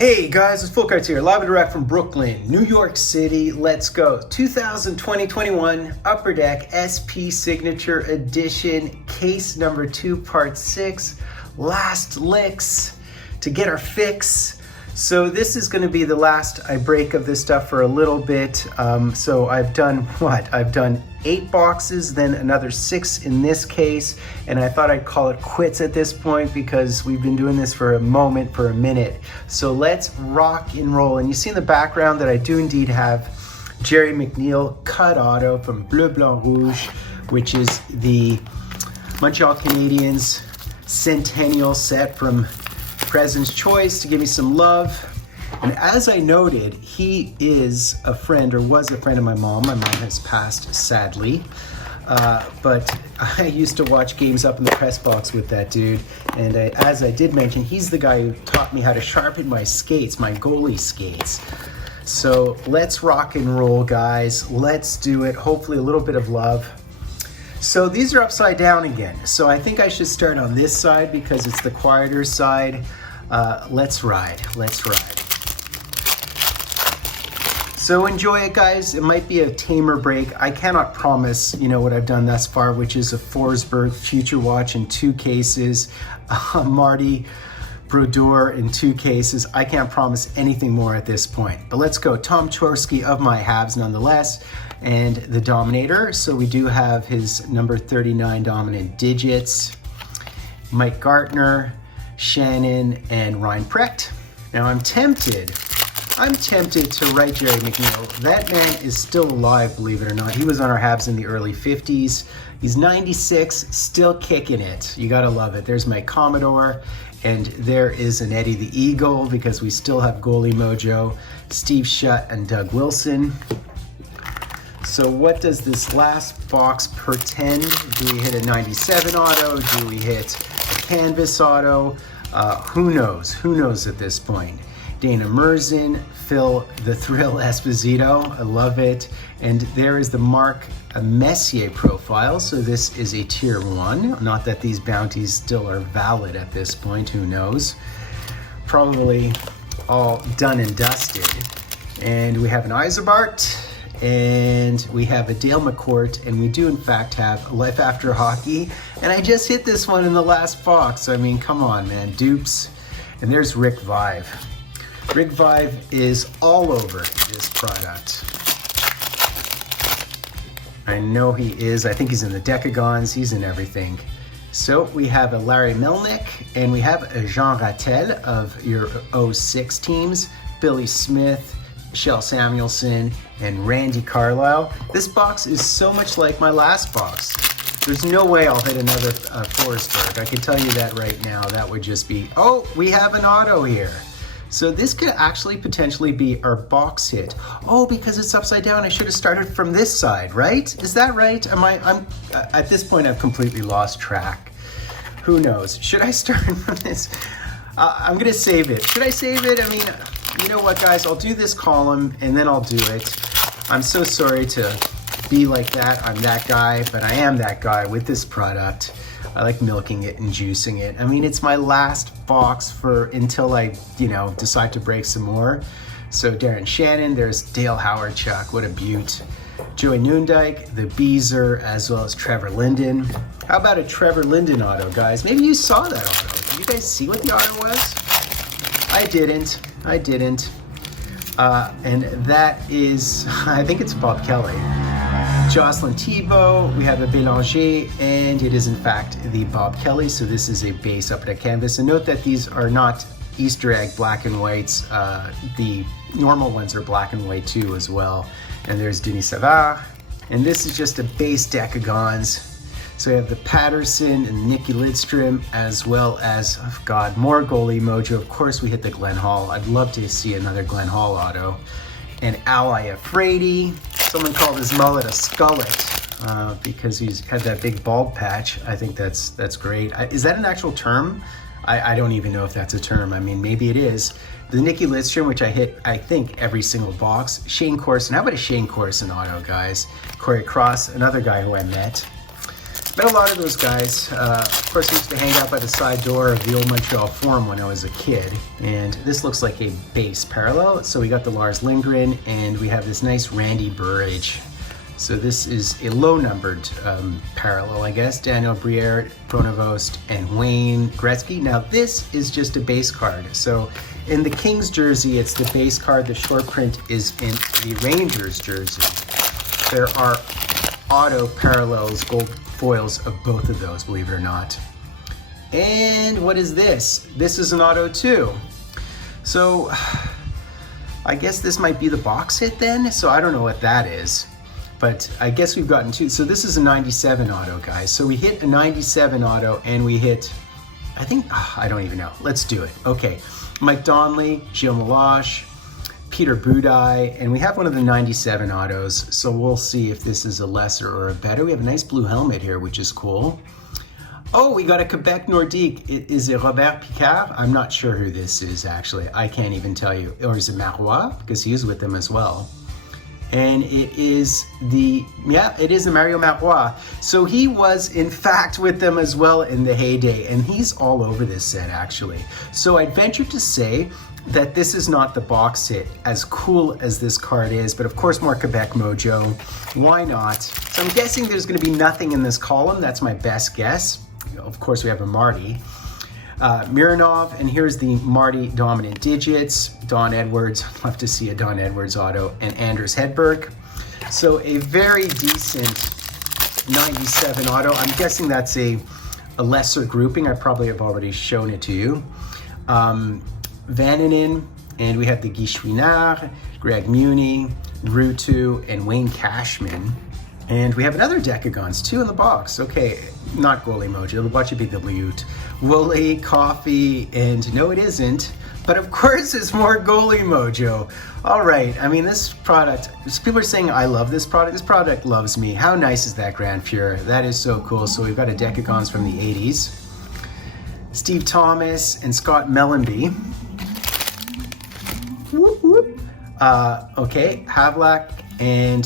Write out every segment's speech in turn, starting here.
Hey guys, it's Fultoncards here, live and direct from Brooklyn, New York City. Let's go. 2020-21 Upper Deck SP Signature Edition, case number 2, part 6, last licks to get our fix. So this is going to be the last I break of this stuff for a little bit. So I've done what? I've done 8 boxes, then another 6 in this case, and I thought I'd call it quits at this point because we've been doing this for a minute. So let's rock and roll. And you see in the background that I do indeed have Jerry McNeil cut auto from Bleu Blanc Rouge, which is the Montreal Canadiens Centennial set from President's Choice to give me some love. And as I noted, he is a friend, or was a friend of my mom. My mom has passed, sadly. But I used to watch games up in the press box with that dude. And as I did mention, he's the guy who taught me how to sharpen my skates, my goalie skates. So let's rock and roll, guys. Let's do it. Hopefully a little bit of love. So these are upside down again. So I think I should start on this side because it's the quieter side. Let's ride. Let's ride. So enjoy it, guys. It might be a tamer break. I cannot promise, what I've done thus far, which is a Forsberg Future Watch in 2 cases, Marty Brodeur in 2 cases. I can't promise anything more at this point. But let's go. Tom Chorske of my Habs nonetheless, and the Dominator. So we do have his number 39 dominant digits. Mike Gartner, Shannon, and Ryan Precht. Now I'm tempted to write Jerry McNeil. That man is still alive, believe it or not. He was on our Habs in the early 50s. He's 96, still kicking it. You gotta love it. There's my Commodore, and there is an Eddie the Eagle, because we still have goalie mojo, Steve Shutt and Doug Wilson. So what does this last box portend? Do we hit a 97 auto? Do we hit a canvas auto? Who knows? Who knows at this point? Dana Merzen, Phil the Thrill Esposito, I love it. And there is the Mark Messier profile. So this is a tier 1. Not that these bounties still are valid at this point, who knows? Probably all done and dusted. And we have an Isobart, and we have a Dale McCourt, and we do in fact have Life After Hockey. And I just hit this one in the last box. I mean, come on, man, dupes. And there's Rick Vive. Rick Vive is all over this product. I know he is. I think he's in the Decagons. He's in everything. So we have a Larry Melnick, and we have a Jean Rattel of your 06 teams, Billy Smith, Michelle Samuelson, and Randy Carlisle. This box is so much like my last box. There's no way I'll hit another Forsberg. I can tell you that right now. That would just be, oh, we have an auto here. So this could actually potentially be our box hit. Oh, because it's upside down, I should have started from this side, right? Is that right? I'm at this point, I've completely lost track. Who knows? Should I start from this? I'm gonna save it. Should I save it? I mean, you know what, guys? I'll do this column and then I'll do it. I'm so sorry to be like that. I'm that guy, but I am that guy with this product. I like milking it and juicing it. I mean, it's my last box until I, decide to break some more. So Darren Shannon, there's Dale Howard-Chuck, what a beaut. Joey Noondike, the Beezer, as well as Trevor Linden. How about a Trevor Linden auto, guys? Maybe you saw that auto. Did you guys see what the auto was? I didn't. And that is, I think it's Bob Kelly. Jocelyn Thibault, we have a Bélanger, and it is in fact the Bob Kelly. So this is a base upper deck canvas. And note that these are not Easter egg black and whites. The normal ones are black and white too as well. And there's Denis Savard. And this is just a base Decagons. So we have the Patterson and Nicky Lidstrom, as well as, oh God, more goalie mojo. Of course we hit the Glenn Hall. I'd love to see another Glenn Hall auto. And Ally Afraidy. Someone called his mullet a skullet because he's had that big bald patch. I think that's great. Is that an actual term? I don't even know if that's a term. I mean, maybe it is. The Nicky Lidstrom, which I hit, I think, every single box. Shane Corson. How about a Shane Corson auto, guys? Corey Cross, another guy who I met. Met a lot of those guys. Of course, I used to hang out by the side door of the old Montreal Forum when I was a kid. And this looks like a base parallel. So we got the Lars Lindgren, and we have this nice Randy Burridge. So this is a low-numbered parallel, I guess. Daniel Briere, Pronovost, and Wayne Gretzky. Now this is just a base card. So in the Kings jersey, it's the base card. The short print is in the Rangers jersey. There are auto parallels, gold foils of both of those, believe it or not. And what is this? This is an auto too. So I guess this might be the box hit then. So I don't know what that is. But I guess we've gotten two. So this is a 97 auto, guys. So we hit a 97 auto and we hit, I think, I don't even know. Let's do it. Okay, Mike Donnelly, Gilles Meloche, Peter Budaj, and we have one of the 97 autos. So we'll see if this is a lesser or a better. We have a nice blue helmet here, which is cool. Oh, we got a Quebec Nordique. Is it Robert Picard? I'm not sure who this is, actually. I can't even tell you. Or is it Marois? Because he is with them as well. And it is the Mario Marois. So he was in fact with them as well in the heyday, and he's all over this set actually. So I'd venture to say that this is not the box hit, as cool as this card is, but of course more Quebec mojo. Why not? So I'm guessing there's gonna be nothing in this column. That's my best guess. Of course we have a Marty. Mironov, and here's the Marty dominant digits, Don Edwards, I'd love to see a Don Edwards auto, and Anders Hedberg. So a very decent 97 auto. I'm guessing that's a lesser grouping. I probably have already shown it to you. Vananen, and we have the Guy Chouinard, Greg Muni, Ruutu, and Wayne Cashman. And we have another Decagons, two in the box. Okay, not goalie mojo, it'll watch it be the Liute. Woolley, Coffee, and no it isn't, but of course it's more goalie mojo. All right, I mean this product, people are saying I love this product loves me. How nice is that, Grand Fuhrer? That is so cool. So we've got a Decagons from the 80s. Steve Thomas and Scott Mellenby. Whoop, whoop. Okay, Havlak, and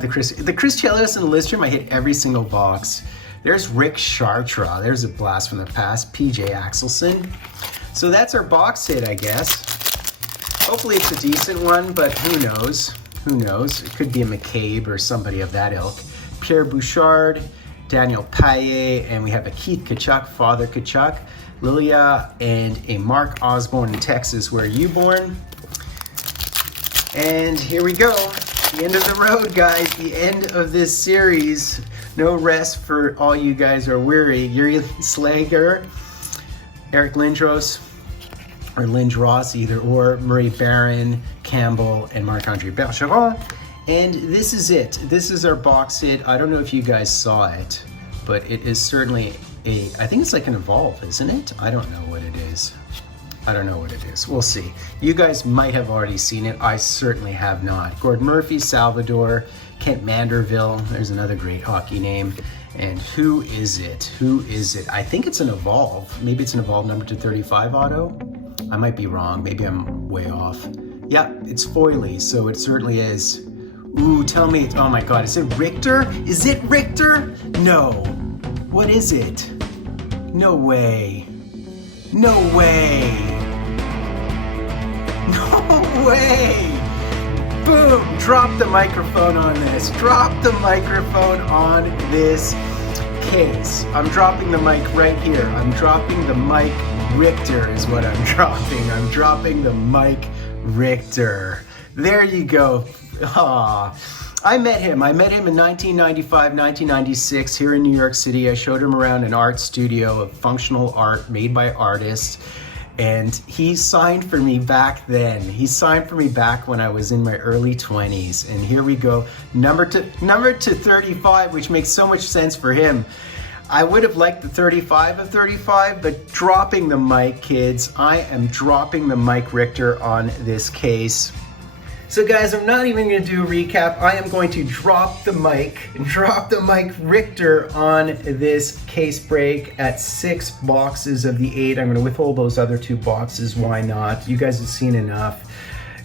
the Chris Chelios and Lidstrom, I hit every single box. There's Rick Chartra. There's a blast from the past. PJ Axelson. So that's our box hit, I guess. Hopefully it's a decent one, but who knows? Who knows? It could be a McCabe or somebody of that ilk. Pierre Bouchard, Daniel Paillet, and we have a Keith Tkachuk, Father Tkachuk, Lilia, and a Mark Osborne in Texas. Where are you born? And here we go. The end of the road, guys. The end of this series. No rest for all you guys are weary. Yuri Slager, Eric Lindros, or Lindros, either or, Murray Barron, Campbell, and Marc-Andre Bergeron. And this is it. This is our box hit. I don't know if you guys saw it, but it is certainly I think it's like an Evolve, isn't it? I don't know what it is. I don't know what it is. We'll see. You guys might have already seen it. I certainly have not. Gordon Murphy, Salvador, Kent Manderville. There's another great hockey name. And who is it? Who is it? I think it's an Evolve. Maybe it's an Evolve number 235 auto. I might be wrong. Maybe I'm way off. Yeah, it's foily, so it certainly is. Ooh, tell me. Oh my God, is it Richter? Is it Richter? No. What is it? No way. No way. No way. Boom, drop the microphone on this. Drop the microphone on this case. I'm dropping the mic right here. I'm dropping the mic. Richter is what I'm dropping. I'm dropping the mic Richter. There you go. Ah, I met him in 1995, 1996 here in New York City. I showed him around an art studio of functional art made by artists. And he signed for me back then. He signed for me back when I was in my early 20s. And here we go, number to 35, which makes so much sense for him. I would have liked the 35 of 35, but dropping the mic, kids. I am dropping the mic Richter on this case. So guys, I'm not even gonna do a recap. I am going to drop the mic Richter on this case break at 6 boxes of the 8. I'm gonna withhold those other 2 boxes, why not? You guys have seen enough.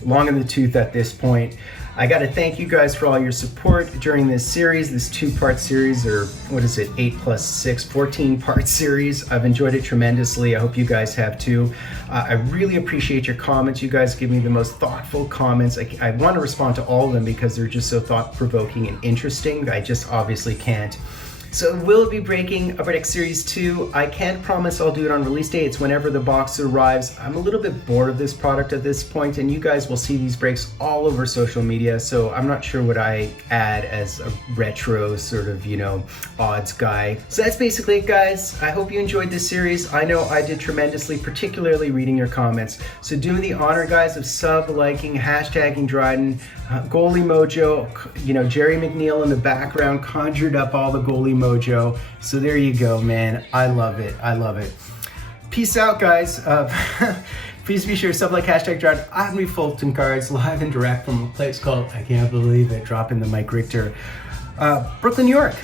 Long in the tooth at this point. I got to thank you guys for all your support during this series, this 2-part series, or what is it, 8 plus 6, 14-part series. I've enjoyed it tremendously. I hope you guys have too. I really appreciate your comments. You guys give me the most thoughtful comments. I want to respond to all of them because they're just so thought-provoking and interesting. I just obviously can't. So we'll be breaking Upper Deck Series 2. I can't promise I'll do it on release day. It's whenever the box arrives. I'm a little bit bored of this product at this point, and you guys will see these breaks all over social media, so I'm not sure what I add as a retro sort of, odds guy. So that's basically it, guys. I hope you enjoyed this series. I know I did tremendously, particularly reading your comments. So do me the honor, guys, of sub-liking, hashtagging Dryden, goalie mojo, Jerry McNeil in the background conjured up all the goalie mojo. So there you go, man. I love it. I love it. Peace out, guys. Please be sure to sub, like, hashtag Dryden. I'm Fultoncards, live and direct from a place called, I can't believe it, dropping the Mike Richter, Brooklyn, New York.